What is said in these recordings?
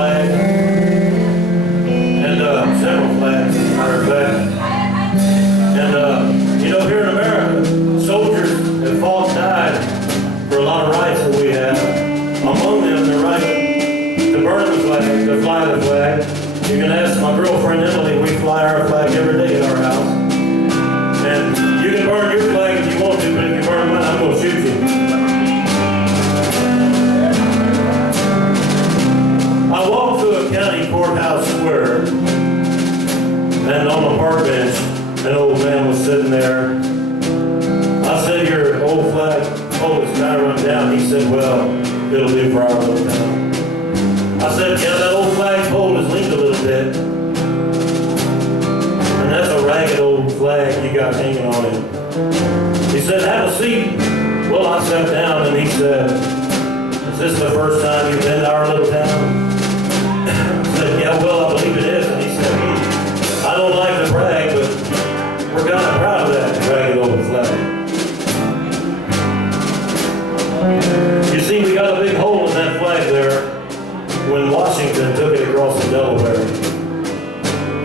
flag, and several flags, as a matter of fact. And here in America, soldiers have fought and died for a lot of rights that we have. Among them, the right to burn the flag, to fly the flag. You can ask my girlfriend Emily, we fly our flag every day at our house. And you can burn your flag if you want to, but if you burn mine, I'm going to shoot you. I walked through a county courthouse square, and on a park bench, an old man was sitting there. I said, your old flag pole is kind of run down. He said, well, it'll do for our little town. I said, yeah, that old flag pole is leaned a little bit. And that's a ragged old flag you got hanging on it. He said, have a seat. Well, I sat down and he said, is this the first time you've been to our little town? I said, yeah, well, I believe it is. And he said, I don't like to brag, but we're kind of proud of that ragged old flag. You see, we got a big hole in that flag there when Washington took it across the Delaware.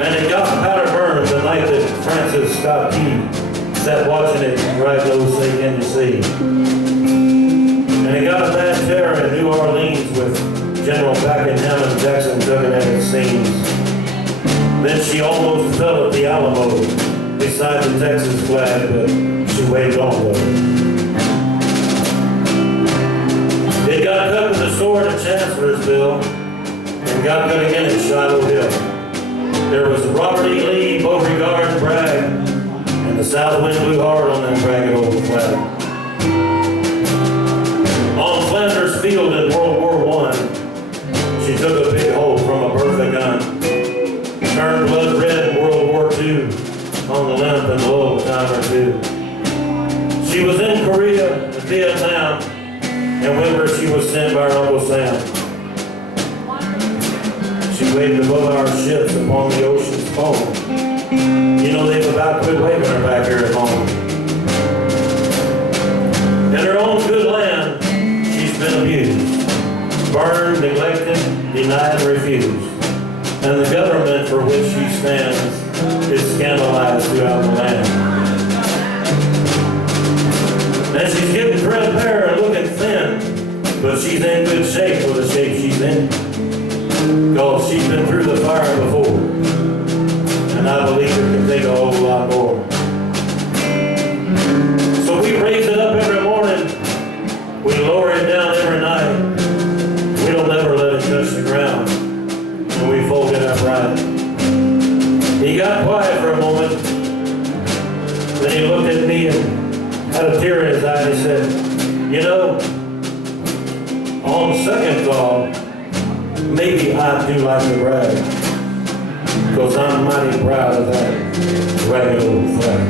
And it got powder burned the night that Francis Scott Key sat watching it ride those things in the sea. And it got a bad tear in New Orleans with General Buckingham and Jackson tugging at its seams. Then she almost fell at the Alamo beside the Texas flag, but she waved on though. It got cut with a sword at Chancellorsville and got cut again at Shiloh Hill. There was Robert E. Lee, Beauregard, and Bragg, and the south wind blew hard on that ragged old flag. On Flanders Field in World War I, she took a big hole from a Bertha gun, turned blood red in World War II on the limp and low a time or two. She was in Korea and Vietnam, and whenever she was sent by her Uncle Sam. She waved above our ships upon the ocean's foam. You know, they've about quit waving her back here at home. In her own good land, she's been abused, burned, neglected, denied, and refused. And the government for which she stands is scandalized throughout the land. And she's getting threadbare and looking thin, but she's in good shape for the shape she's in. Because she's been through the fire before, and I believe it can take a whole lot more. So we raise it up every morning, we lower it down every night. We don't ever let it touch the ground, and we fold it upright. He got quiet for a moment, then he looked at me and had a tear in his eye, and he said, you know, on second thought, maybe I do like to brag, because I'm mighty proud of that ragged old flag.